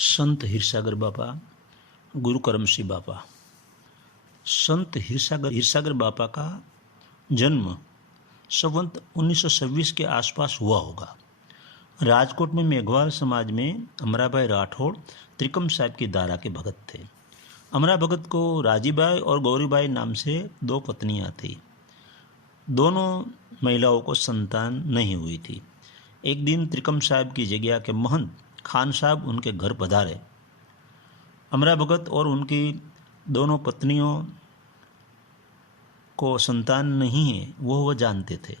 संत हीरसागर बापा, गुरु करमसिंह बापा। संत हीरसागर बापा का जन्म संवत 1926 के आसपास हुआ होगा। राजकोट में मेघवाल समाज में अमराभाई राठौड़ त्रिकम साहब की दारा के भगत थे। अमरा भगत को राजीबाई और गौरीबाई नाम से 2 पत्नियां थी। दोनों महिलाओं को संतान नहीं हुई थी। एक दिन त्रिकम साहब की जगह के महंत खान साहब उनके घर पधारे। अमरा भगत और उनकी दोनों पत्नियों को संतान नहीं है वो जानते थे।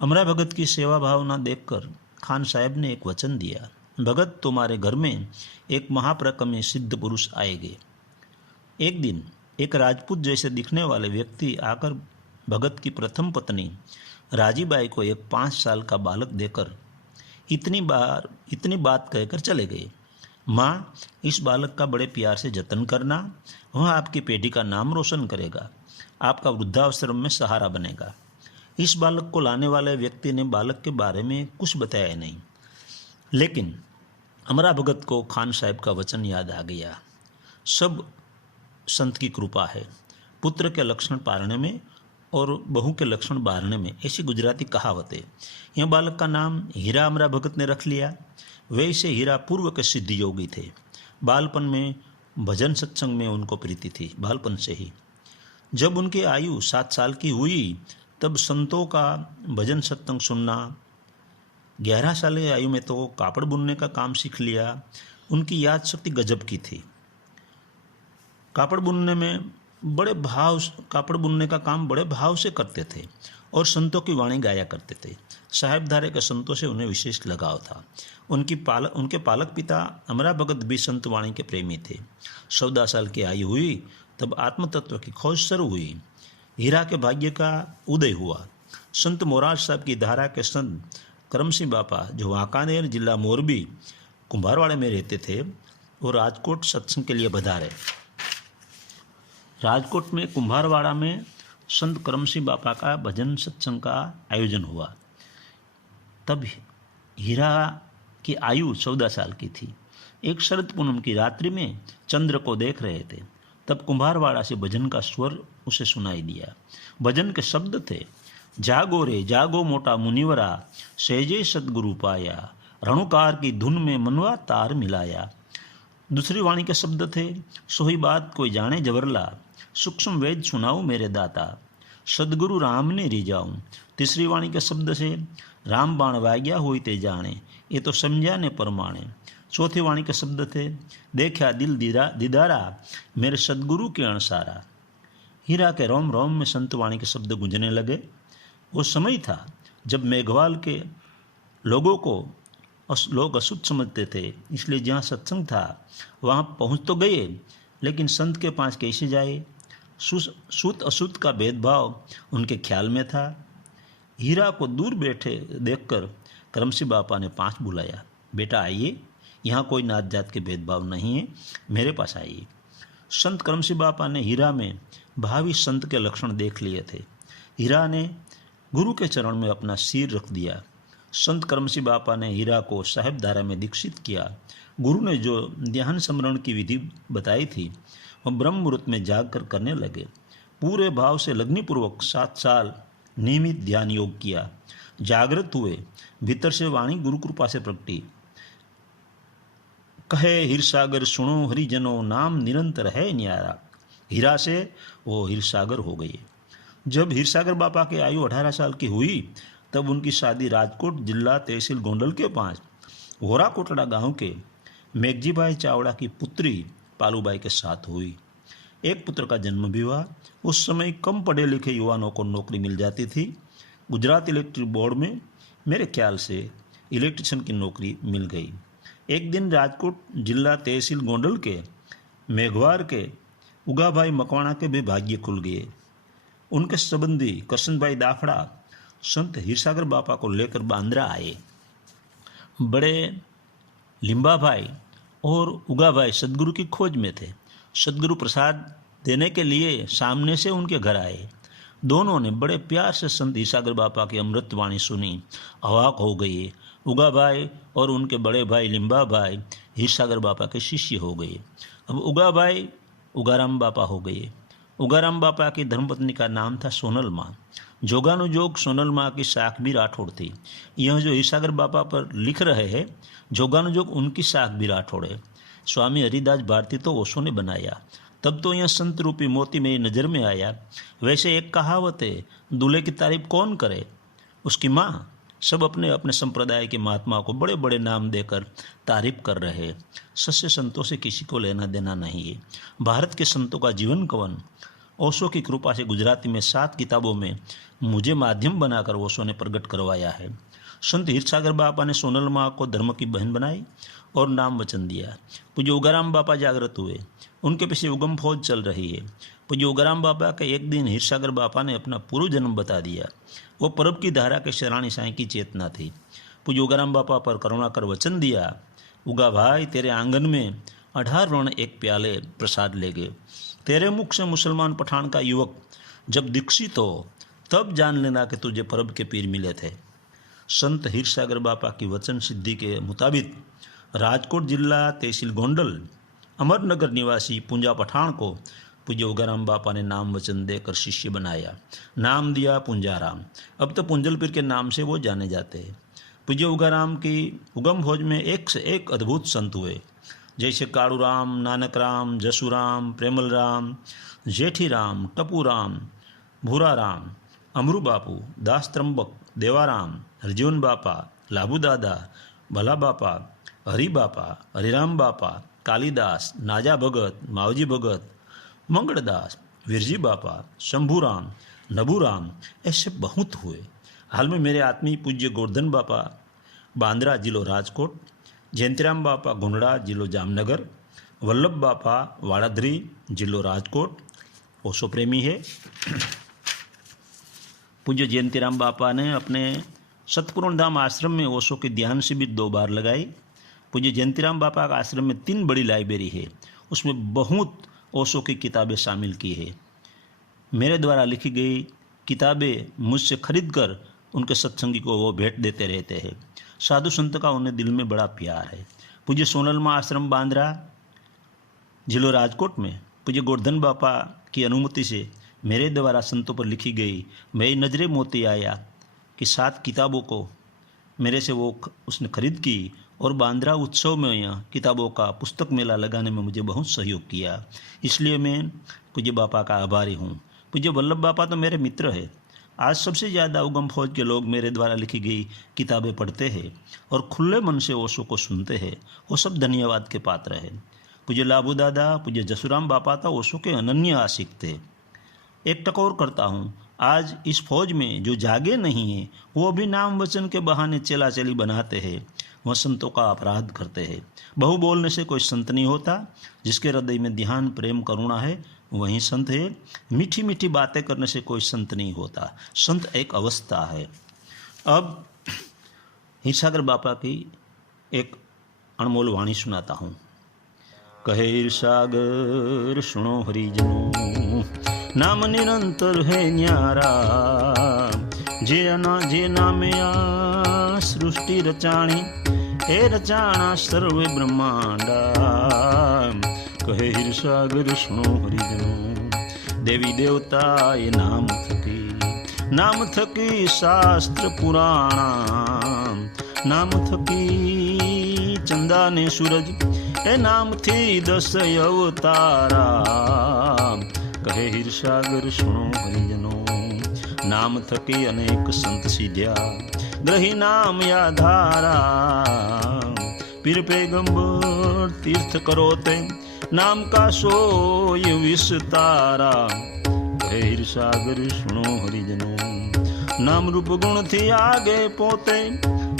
अमरा भगत की सेवा भावना देखकर खान साहब ने एक वचन दिया, भगत तुम्हारे घर में एक महापराक्रमी सिद्ध पुरुष आएंगे। एक दिन एक राजपूत जैसे दिखने वाले व्यक्ति आकर भगत की प्रथम पत्नी राजीबाई को एक 5 साल का बालक देकर इतनी बात कहकर चले गए। माँ, इस बालक का बड़े प्यार से जतन करना, वह आपकी पेटी का नाम रोशन करेगा, आपका वृद्धाश्रम में सहारा बनेगा। इस बालक को लाने वाले व्यक्ति ने बालक के बारे में कुछ बताया नहीं, लेकिन अमरा भगत को खान साहब का वचन याद आ गया। सब संत की कृपा है, पुत्र के लक्षण पालने में और बहू के लक्षण बारने में, ऐसी गुजराती कहावत है। यह बालक का नाम हीरा अमरा भगत ने रख लिया। वैसे हीरा पूर्व के सिद्ध योगी थे। बालपन में भजन सत्संग में उनको प्रीति थी, बालपन से ही। जब उनकी आयु 7 साल की हुई तब संतों का भजन सत्संग सुनना। 11 साल की आयु में तो कापड़ बुनने का काम सीख लिया। उनकी याद शक्ति गजब की थी। कापड़ बुनने का काम बड़े भाव से करते थे और संतों की वाणी गाया करते थे। साहेबधारे के संतों से उन्हें विशेष लगाव था। उनके पालक पिता अमरा भगत भी संत वाणी के प्रेमी थे। 14 साल की आयु हुई तब आत्मतत्व की खोज शुरू हुई। हीरा के भाग्य का उदय हुआ। संत मोरार साहब की धारा के संत करमसिंह बापा, जो वांकानेर जिला मोरबी कुंभारवाड़े में रहते थे, वो राजकोट सत्संग के लिए पधारे। राजकोट में कुंभारवाड़ा में संत करमसिंह बापा का भजन सत्संग का आयोजन हुआ। तब हीरा की आयु 14 साल की थी। एक शरद पूनम की रात्रि में चंद्र को देख रहे थे, तब कुंभारवाड़ा से भजन का स्वर उसे सुनाई दिया। भजन के शब्द थे, जागो रे जागो मोटा मुनिवरा, सहजे सतगुरु पाया, रणुकार की धुन में मनवा तार मिलाया। दूसरी वाणी के शब्द थे, सोही बात कोई जाने जबरला, सूक्ष्म वेद सुनाऊं मेरे दाता, सदगुरु राम ने रिजाऊं। तीसरी वाणी के शब्द से, राम बाण वाग्या होई ते जाने, ये तो समझा ने परमाणे। चौथी वाणी के शब्द थे, देखा दिल दीदारा, मेरे सदगुरु के अणसारा। हीरा के रोम रोम में संत वाणी के शब्द गूंजने लगे। वो समय था जब मेघवाल के लोगों को लोग अशुद्ध समझते थे, इसलिए जहाँ सत्संग था वहाँ पहुँच तो गए, लेकिन संत के पास कैसे जाए। शुद्ध अशुद्ध का भेदभाव उनके ख्याल में था। हीरा को दूर बैठे देखकर करमसिंह बापा ने पास बुलाया, बेटा आइए, यहाँ कोई नात जात के भेदभाव नहीं है, मेरे पास आइए। संत करमसिंह बापा ने हीरा में भावी संत के लक्षण देख लिए थे। हीरा ने गुरु के चरण में अपना सिर रख दिया। संत करमसिंह बापा ने हीरा को साहेबधारा में दीक्षित किया। गुरु ने जो ध्यान स्मरण की विधि बताई थी वह ब्रह्म मुहूर्त में जाग कर करने लगे। पूरे भाव से लगनीपूर्वक 7 साल नियमित ध्यान योग किया। जागृत हुए, भीतर से वाणी गुरु कृपा से प्रगटी। कहे हीरसागर सुनो हरिजनों, नाम निरंतर है न्यारा। हीरा से वो हीरसागर हो गए। जब हीरसागर बापा की आयु 18 साल की हुई तब उनकी शादी राजकोट जिला तहसील गोंडल के पास होरा कोटड़ा गांव के मेघजीभाई चावड़ा की पुत्री पालूबाई के साथ हुई। एक पुत्र का जन्म भी हुआ। उस समय कम पढ़े लिखे युवाओं को नौकरी मिल जाती थी। गुजरात इलेक्ट्रिक बोर्ड में मेरे ख्याल से इलेक्ट्रिशियन की नौकरी मिल गई। एक दिन राजकोट जिला तहसील गोंडल के मेघवार के उगाभाई मकवाणा के भी भाग्य खुल गए। उनके संबंधी करशनभाई दाफड़ा संत हीरसागर बापा को लेकर बांद्रा आए। बड़े लिंबाभाई और उगाभाई सदगुरु की खोज में थे। सदगुरु प्रसाद देने के लिए सामने से उनके घर आए। दोनों ने बड़े प्यार से संत हीरसागर बापा की अमृतवाणी सुनी, अवाक हो गए। उगा भाई और उनके बड़े भाई लिम्बा भाई हीरसागर बापा के शिष्य हो गए। अब उगा भाई उगाराम बापा हो गए। उगाराम बापा की धर्मपत्नी का नाम था सोनल माँ। जोगानुजोग सोनल माँ की साख भी राठौड़ थी। यह जो हीरसागर बापा पर लिख रहे हैं, जोगानुजोग उनकी साख भी राठौड़ है। स्वामी हरिदास भारती तो ओशो ने बनाया, तब तो यह संत रूपी मोती मेरी नज़र में आया। वैसे एक कहावत है, दूल्हे की तारीफ कौन करे, उसकी माँ। सब अपने अपने संप्रदाय के महात्मा को बड़े बड़े नाम देकर तारीफ कर रहे हैं। सच्चे संतों से किसी को लेना देना नहीं है। भारत के संतों का जीवन कवन ओशो की कृपा से गुजराती में 7 किताबों में मुझे माध्यम बनाकर ओशो ने प्रकट करवाया है। संत हीरसागर बापा ने सोनल माँ को धर्म की बहन बनाई और नाम वचन दिया। पूज्य उगाराम बापा जागृत हुए, उनके पीछे उगम फौज चल रही है। पूज्य उगाराम बापा के एक दिन हीरसागर बापा ने अपना पूर्व जन्म बता दिया। वो परब की धारा के शराणी साईं की चेतना थी। पूज्य उगाराम बापा पर करुणा कर वचन दिया, उगा भाई तेरे आंगन में 18 रण एक प्याले प्रसाद ले गए। तेरे मुख से मुसलमान पठान का युवक जब दीक्षित हो तब जान लेना कि तुझे परब के पीर मिले थे। संत हीरसागर बापा की वचन सिद्धि के मुताबिक राजकोट जिला तहसील गोंडल अमरनगर निवासी पुंजा पठान को पूज्य उगाराम बापा ने नाम वचन देकर शिष्य बनाया। नाम दिया पुंजाराम। अब तो पुंजल पीर के नाम से वो जाने जाते हैं। पूज्य उगाराम की उगम फौज में एक से एक अद्भुत संत हुए, जैसे काड़ूराम, नानकराम, जसूराम, प्रेमलराम, जेठीराम, टपूराम, भूराराम, अमरू बापू, दास त्र्यंबक, देवाराम, हरजीवन बापा, लाभू दादा, भला बापा, हरि बापा, हरिराम बापा, कालीदास, नाजा भगत, मावजी भगत, मंगलदास, वीरजी बापा, शंभूराम, नभूराम, ऐसे बहुत हुए। हाल में मेरे आत्मीय पूज्य गोवर्धन बापा बांद्रा जिलो राजकोट, जयंतीराम बापा गुंडड़ा जिलो जामनगर, वल्लभ बापा वाड़ाद्री जिलो राजकोट ओशो प्रेमी है। पूज्य जयंतीराम बापा ने अपने सतपूर्ण धाम आश्रम में ओशो की ध्यान शिविर 2 बार लगाई। पूज्य जयंतीराम बापा का आश्रम में 3 बड़ी लाइब्रेरी है, उसमें बहुत ओशो की किताबें शामिल की है। मेरे द्वारा लिखी गई किताबें मुझसे खरीद कर उनके सत्संगी को वो भेंट देते रहते हैं। साधु संत का उन्हें दिल में बड़ा प्यार है। पूज्य सोनल माँ आश्रम बांद्रा जिलो राजकोट में पूज्य गोवर्धन बापा की अनुमति से मेरे द्वारा संतों पर लिखी गई मेरी नजरे मोती आया कि 7 किताबों को मेरे से वो उसने खरीद की और बांद्रा उत्सव में यह किताबों का पुस्तक मेला लगाने में मुझे बहुत सहयोग किया। इसलिए मैं पूज्य बापा का आभारी हूँ। पूज्य वल्लभ बापा तो मेरे मित्र है। आज सबसे ज़्यादा उगम फौज के लोग मेरे द्वारा लिखी गई किताबें पढ़ते हैं और खुले मन से ओशो को सुनते हैं। वो सब धन्यवाद के पात्र है। पूज्य लाभू दादा, पूज्य जसूराम बापा तो ओशो के अनन्य आशिक थे। एक टकोर करता हूँ, आज इस फौज में जो जागे नहीं हैं वो भी नाम वचन के बहाने चेला चेली बनाते हैं, वह संतों का अपराध करते हैं। बहु बोलने से कोई संत नहीं होता। जिसके हृदय में ध्यान, प्रेम, करुणा है वही संत है। मीठी मीठी बातें करने से कोई संत नहीं होता। संत एक अवस्था है। अब हीरसागर बापा की एक अनमोल वाणी सुनाता हूँ। कहे हीरसागर सुनो हरिजनों, नाम निरंतर है न्यारा, जे नामे आ सृष्टि रचाणी, हे रचाणा सर्वे ब्रह्मांडा। कहे हीरसागर सुनो हरिजनों, देवी देवता ये नाम थकी शास्त्र पुराणा, नाम थकी चंदा ने सूरज, ए नाम थी 10 अवतारा। कहे हीरसागर सुनो हरिजनों, नाम थकी अनेक संत सीध्या, ग्रही नाम या धारा, पीर पैगंबर तीर्थ करोते, नाम का सोय विस्तारा। कहे हीरसागर सुनो हरिजनों, नाम रूप गुण थी आगे पोते,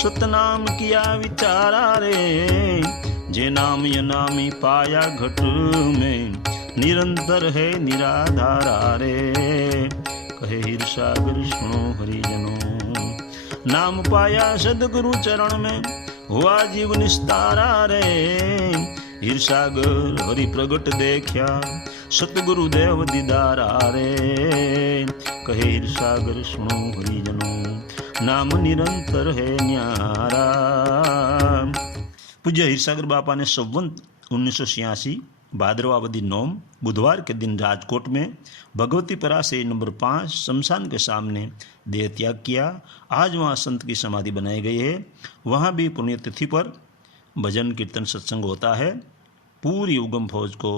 सतनाम किया विचारा रे, जे नाम ये नामी पाया घट में, निरंतर है निराधारा रे। कहे हीरसागर सुनो हरिजनों, नाम पाया सदगुरु चरण में, हुआ जीव निस्तारा रे। हीरसागर हरि प्रगट देखा, सतगुरु देव दीदारा रे। कहे हीरसागर सुनो हरिजनों, नाम निरंतर है न्यारा। पूज्य हीरसागर बापा ने संवत 1986 भाद्रवावधी नौम बुधवार के दिन राजकोट में भगवतीपरा से नंबर 5 शमशान के सामने देह त्याग किया। आज वहाँ संत की समाधि बनाई गई है। वहाँ भी पुण्यतिथि पर भजन कीर्तन सत्संग होता है। पूरी उगम फौज को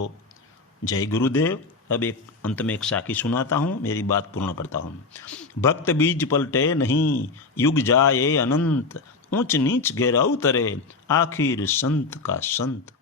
जय गुरुदेव। अब एक अंत में एक साखी सुनाता हूँ, मेरी बात पूर्ण करता हूँ। भक्त बीज पलटे नहीं, युग जाए अनंत, ऊंच नीच गहरा उतरे, आखिर संत का संत।